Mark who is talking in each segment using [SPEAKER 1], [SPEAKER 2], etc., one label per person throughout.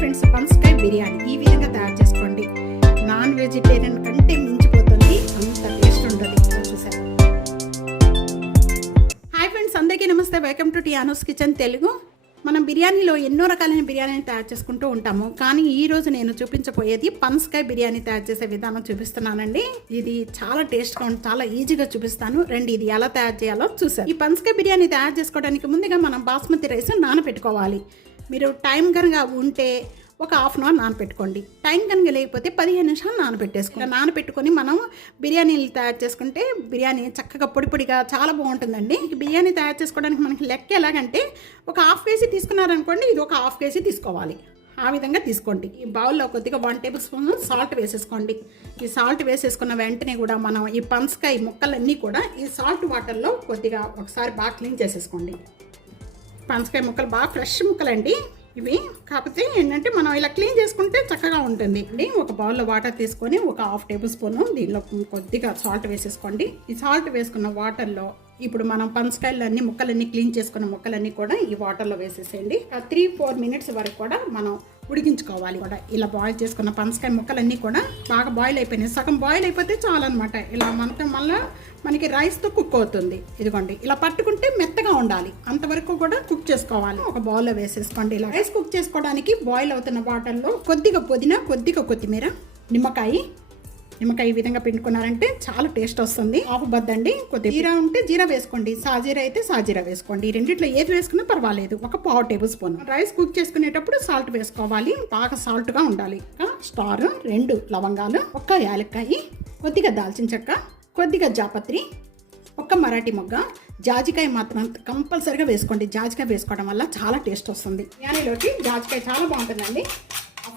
[SPEAKER 1] Friends పనసకాయ బిర్యానీ. ఈ విధంగా తయారు చేసుకోండి. నాన్ వెజిటేరియన్ కంటే మించిపోతుంది. అంత టేస్ట్ ఉంటుంది. చూసారు? హాయ్ ఫ్రెండ్స్ అందరికీ నమస్తే. Welcome to Tiano's kitchen Telugu. మనం బిర్యానీలో ఎన్నో రకాలైన బిర్యానీని తయారు చేసుకుంటూ ఉంటాము. కానీ ఈ రోజు నేను చూపించబోయేది పనసకాయ బిర్యానీ తయారు చేసే విధానం చూపిస్తున్నానండి. ఇది చాలా టేస్ట్గా ఉంటుంది చాలా ఈజీగా చూపిస్తాను. రండి ఇది ఎలా తయారు చేయాలో చూసాను ఈ పనసకాయ బిర్యానీ తయారు చేసుకోవడానికి ముందుగా మనం బాస్మతి రైస్ నానబెట్టుకోవాలి. మీరు టైం కనుక ఉంటే ఒక హాఫ్ అన్ అవర్ నానపెట్టుకోండి. టైం కనుక లేకపోతే పదిహేను నిమిషాలు నానబెట్టేసుకోండి. నానబెట్టుకొని మనం బిర్యానీలు తయారు చేసుకుంటే బిర్యానీ చక్కగా పొడి పొడిగా చాలా బాగుంటుందండి. ఈ బిర్యానీ తయారు చేసుకోవడానికి మనకి లెక్క ఎలాగంటే ఒక హాఫ్ కేజీ తీసుకున్నారనుకోండి ఇది ఒక హాఫ్ కేజీ తీసుకోవాలి. ఆ విధంగా తీసుకోండి. ఈ బౌల్లో కొద్దిగా వన్ టేబుల్ స్పూన్ సాల్ట్ వేసేసుకోండి. ఈ సాల్ట్ వేసేసుకున్న వెంటనే కూడా మనం ఈ పనసకాయ ముక్కలన్నీ కూడా ఈ సాల్ట్ వాటర్లో కొద్దిగా ఒకసారి బాగా క్లీన్ చేసేసుకోండి. పనసకాయ ముక్కలు బాగా ఫ్రెష్ ముక్కలండి. ఇవి. కాకపోతే ఏంటంటే మనం ఇలా క్లీన్ చేసుకుంటే చక్కగా ఉంటుంది. అండి ఒక బౌల్లో వాటర్ తీసుకొని ఒక హాఫ్ టేబుల్ స్పూన్ దీనిలో కొద్దిగా సాల్ట్ వేసేసుకోండి. ఈ సాల్ట్ వేసుకున్న వాటర్లో ఇప్పుడు మనం పనసకాయలు ముక్కలన్నీ క్లీన్ చేసుకున్న ముక్కలన్నీ కూడా ఈ వాటర్లో వేసేసేయండి. త్రీ ఫోర్ మినిట్స్ వరకు కూడా మనం ఉడికించుకోవాలి. కూడా ఇలా బాయిల్ చేసుకున్న పనసకాయ ముక్కలన్నీ కూడా బాగా బాయిల్ అయిపోయినాయి. సగం బాయిల్ అయిపోతే చాలన్నమాట. అనమాట ఇలా మనతో మళ్ళీ మనకి రైస్తో కుక్ అవుతుంది. ఇదిగోండి ఇలా పట్టుకుంటే మెత్తగా ఉండాలి. అంతవరకు కూడా కుక్ చేసుకోవాలి. ఒక బౌల్లో వేసేసుకోండి. ఇలా రైస్ కుక్ చేసుకోవడానికి బాయిల్ అవుతున్న వాటర్లో కొద్దిగా పుదీనా కొద్దిగా కొత్తిమీర నిమ్మకాయ నిమ్మకాయ ఈ విధంగా పిండుకున్నారంటే చాలా టేస్ట్ వస్తుంది. ఆపు బద్దండి. కొద్దిగా జీరా ఉంటే జీరా వేసుకోండి. సాజీరా అయితే సాజీరా వేసుకోండి. రెండిట్లో ఏది వేసుకున్నా పర్వాలేదు. ఒక పావు టేబుల్ స్పూన్. రైస్ కుక్ చేసుకునేటప్పుడు సాల్ట్ వేసుకోవాలి. బాగా సాల్ట్గా ఉండాలి స్టార్ రెండు లవంగాలు ఒక్క యాలక్కాయ కొద్దిగా దాల్చిన చెక్క కొద్దిగా జాపత్రి ఒక్క మరాఠీ మొగ్గ. జాజికాయ మాత్రం కంపల్సరీగా వేసుకోండి. జాజికాయ వేసుకోవడం వల్ల చాలా టేస్ట్ వస్తుంది. బిర్యానీలోకి జాజికాయ చాలా బాగుంటుందండి.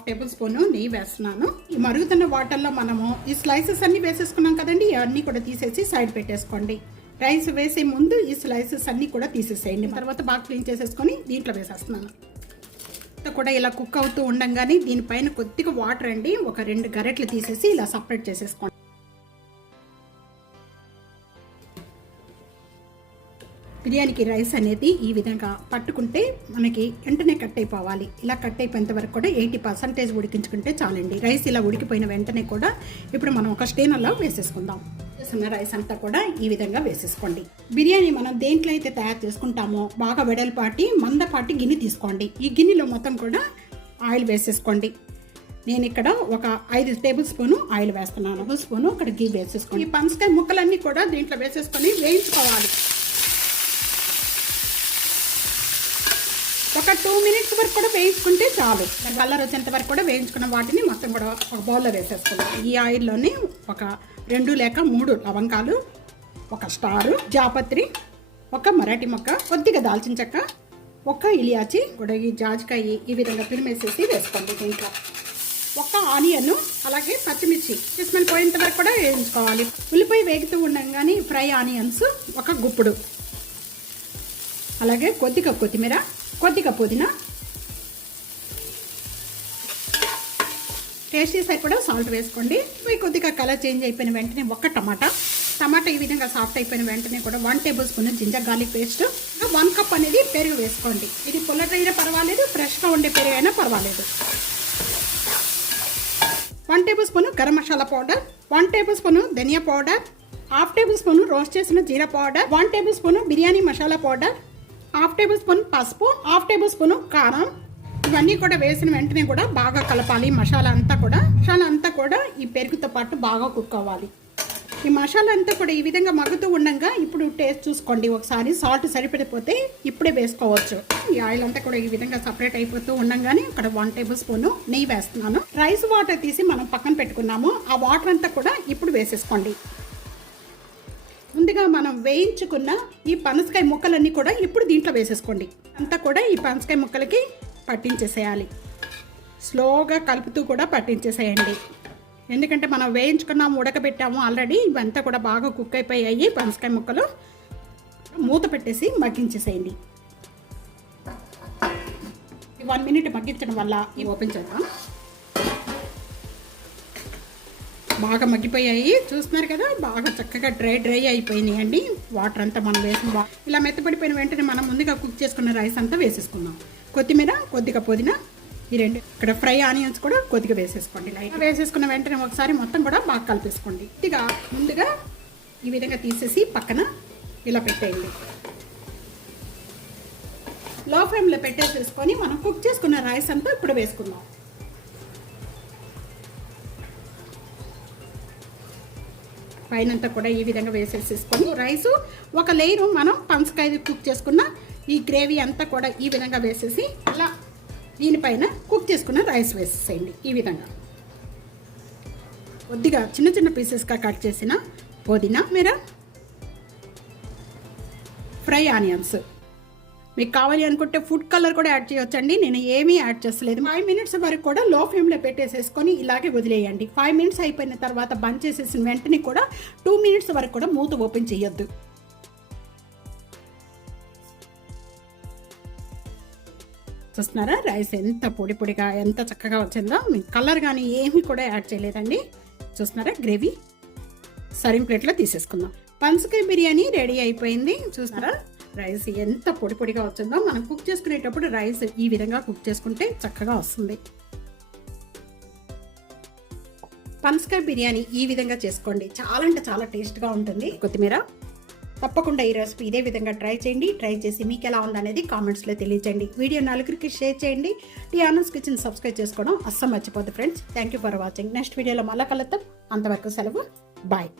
[SPEAKER 1] హాఫ్ టేబుల్ స్పూన్ నెయ్యి వేస్తున్నాను. ఈ మరుగుతున్న వాటర్లో మనము ఈ స్లైసెస్ అన్ని వేసేసుకున్నాం కదండి ఇవన్నీ కూడా తీసేసి సైడ్ పెట్టేసుకోండి. రైస్ వేసే ముందు ఈ స్లైసెస్ అన్నీ కూడా తీసేసేయండి. తర్వాత బాగా క్లీన్ చేసేసుకొని దీంట్లో వేసేస్తున్నాను. కూడా ఇలా కుక్ అవుతూ ఉండంగానే దీనిపైన కొద్దిగా వాటర్ అండి ఒక రెండు గరెట్లు తీసేసి ఇలా సపరేట్ చేసేసుకోండి. బిర్యానీకి రైస్ అనేది ఈ విధంగా పట్టుకుంటే మనకి వెంటనే కట్ అయిపోవాలి. ఇలా కట్ అయిపోయేంత వరకు కూడా ఎయిటీ పర్సెంటేజ్ ఉడికించుకుంటే చాలండి. రైస్ ఇలా ఉడికిపోయిన వెంటనే కూడా ఇప్పుడు మనం ఒక స్టేనర్లో వేసేసుకుందాం. వేసిన రైస్ అంతా కూడా ఈ విధంగా వేసేసుకోండి. బిర్యానీ మనం దేంట్లో అయితే తయారు చేసుకుంటామో బాగా వెడల్పాటి మందపాటి గిన్నె తీసుకోండి. ఈ గిన్నెలో మొత్తం కూడా ఆయిల్ వేసేసుకోండి. నేను ఇక్కడ ఒక ఐదు టేబుల్ స్పూను ఆయిల్ వేస్తున్నాను. స్పూను స్పూన్ ఇక్కడ గీ వేసేసుకోండి. ఈ పంచకాయ ముక్కలన్నీ కూడా దీంట్లో వేసేసుకొని వేయించుకోవాలి. ఒక టూ మినిట్స్ వరకు కూడా వేయించుకుంటే చాలు. కలర్ వచ్చేంత వరకు కూడా వేయించుకున్న వాటిని మొత్తం కూడా ఒక బౌల్లో వేసేసుకుందాం. ఈ ఆయిల్లోని ఒక రెండు లేక మూడు లవంగాలు ఒక స్టారు జాపత్రి ఒక మరాఠీ మొక్క కొద్దిగా దాల్చిన చెక్క ఒక ఇలియాచి కూడా ఈ జాజికాయ ఈ విధంగా పిరిమేసేసి వేసుకోండి దీంట్లో. ఒక ఆనియన్ అలాగే పచ్చిమిర్చి స్మెల్ పోయేంత వరకు కూడా వేయించుకోవాలి. ఉల్లిపాయ వేగుతూ ఉండగానే ఫ్రై ఆనియన్స్ ఒక గుప్పుడు. అలాగే కొద్దిగా కొత్తిమీర కొద్దిగా పుదీనా. టేస్టీ కూడా సాల్ట్ వేసుకోండి. ఇవి కొద్దిగా కలర్ చేంజ్ అయిపోయిన వెంటనే ఒక టమాటా. టమాటా ఈ విధంగా సాఫ్ట్ అయిపోయిన వెంటనే కూడా one tablespoon ginger garlic paste one cup అనేది పెరుగు వేసుకోండి. ఇది పుల్లటైనా పర్వాలేదు ఫ్రెష్గా ఉండే పెరుగు అయినా పర్వాలేదు. One tablespoon garam masala powder one tablespoon dhaniya powder half tablespoon roast చేసిన jeera powder one tablespoon biryani masala powder half tablespoon పసుపు హాఫ్ టేబుల్ స్పూన్ కారం. ఇవన్నీ కూడా వేసిన వెంటనే కూడా బాగా కలపాలి. మసాలా అంతా కూడా. మసాలా అంతా కూడా ఈ పెరుగుతో పాటు బాగా కుక్ అవ్వాలి. ఈ మసాలా అంతా కూడా ఈ విధంగా మగ్గుతూ ఉండగా ఇప్పుడు టేస్ట్ చూసుకోండి. ఒకసారి సాల్ట్ సరిపడిపోతే ఇప్పుడే వేసుకోవచ్చు. ఈ ఆయిల్ అంతా కూడా ఈ విధంగా సపరేట్ అయిపోతూ ఉండగానే ఇక్కడ వన్ టేబుల్ స్పూన్ నెయ్యి వేస్తున్నాను. రైస్ వాటర్ తీసి మనం పక్కన పెట్టుకున్నాము. ఆ వాటర్ అంతా కూడా ఇప్పుడు వేసేసుకోండి. ముందుగా మనం వేయించుకున్న ఈ పనసకాయ ముక్కలన్నీ కూడా ఇప్పుడు దీంట్లో వేసేసుకోండి. అంతా కూడా ఈ పనసకాయ ముక్కలకి పట్టించేసేయాలి. స్లోగా కలుపుతూ కూడా పట్టించేసేయండి. ఎందుకంటే మనం వేయించుకున్నాము ఉడకబెట్టాము ఆల్రెడీ ఇవంతా కూడా బాగా కుక్ అయిపోయాయి. పనసకాయ ముక్కలు మూత పెట్టేసి మగ్గించేసేయండి. వన్ మినిట్ మగ్గించడం వల్ల ఈ ఓపెన్ చేద్దాం. బాగా మగ్గిపోయాయి. చూస్తున్నారు కదా బాగా చక్కగా డ్రై డ్రై అయిపోయినాయి అండి. వాటర్ అంతా మనం వేసిన ఇలా మెత్తపడిపోయిన వెంటనే మనం ముందుగా కుక్ చేసుకున్న రైస్ అంతా వేసేసుకుందాం. కొత్తిమీర కొద్దిగా పుదీనా ఈ రెండు ఇక్కడ ఫ్రై ఆనియన్స్ కూడా కొద్దిగా వేసేసుకోండి. లైట్ వేసేసుకున్న వెంటనే ఒకసారి మొత్తం కూడా బాగా కలిపేసుకోండి. ఇదిగా ముందుగా ఈ విధంగా తీసేసి పక్కన ఇలా పెట్టేయండి. లో ఫ్లేమ్లో పెట్టేసేసుకొని మనం కుక్ చేసుకున్న రైస్ అంతా ఇప్పుడు వేసుకుందాం. పైనంతా కూడా ఈ విధంగా వేసేసేసుకొని రైస్ ఒక లేయరు మనం పనసకాయ కుక్ చేసుకున్న ఈ గ్రేవీ అంతా కూడా ఈ విధంగా వేసేసి అలా దీనిపైన కుక్ చేసుకున్న రైస్ వేసేసేయండి ఈ విధంగా. కొద్దిగా చిన్న చిన్న పీసెస్గా కట్ చేసిన పుదీనా మీర ఫ్రై ఆనియన్స్. మీకు కావాలి అనుకుంటే ఫుడ్ కలర్ కూడా యాడ్ చేయొచ్చండి. నేను ఏమీ యాడ్ చేస్తలేదు. ఫైవ్ మినిట్స్ వరకు కూడా లో ఫ్లేమ్లో పెట్టేసేసుకొని ఇలాగే వదిలేయండి. ఫైవ్ మినిట్స్ అయిపోయిన తర్వాత బంద్ చేసేసిన వెంటనే కూడా టూ మినిట్స్ వరకు కూడా మూత ఓపెన్ చేయొద్దు. చూస్తున్నారా? రైస్ ఎంత పొడి పొడిగా ఎంత చక్కగా వచ్చిందో. మీకు కలర్ కానీ ఏమీ కూడా యాడ్ చేయలేదండి. చూస్తున్నారా? గ్రేవీ సరింగ్ ప్లేట్లో తీసేసుకుందాం. పనసకాయ బిర్యానీ రెడీ అయిపోయింది. చూస్తున్నారా? రైస్ ఎంత పొడి పొడిగా వచ్చిందో మనం కుక్ చేసుకునేటప్పుడు రైస్ ఈ విధంగా కుక్ చేసుకుంటే చక్కగా వస్తుంది. పనసకాయ బిర్యానీ ఈ విధంగా చేసుకోండి. చాలా అంటే చాలా టేస్ట్గా ఉంటుంది. కొత్తిమీర తప్పకుండా ఈ రెసిపీ ఇదే విధంగా ట్రై చేయండి. ట్రై చేసి మీకు ఎలా ఉందనేది కామెంట్స్లో తెలియజేయండి వీడియో నలుగురికి షేర్ చేయండి. టియానోస్ కిచెన్ సబ్స్క్రైబ్ చేసుకోవడం అస్సలు మర్చిపోద్దు friends. Thank you for watching next వీడియోలో మళ్ళా కలుద్దాం. అంతవరకు సెలవు. బాయ్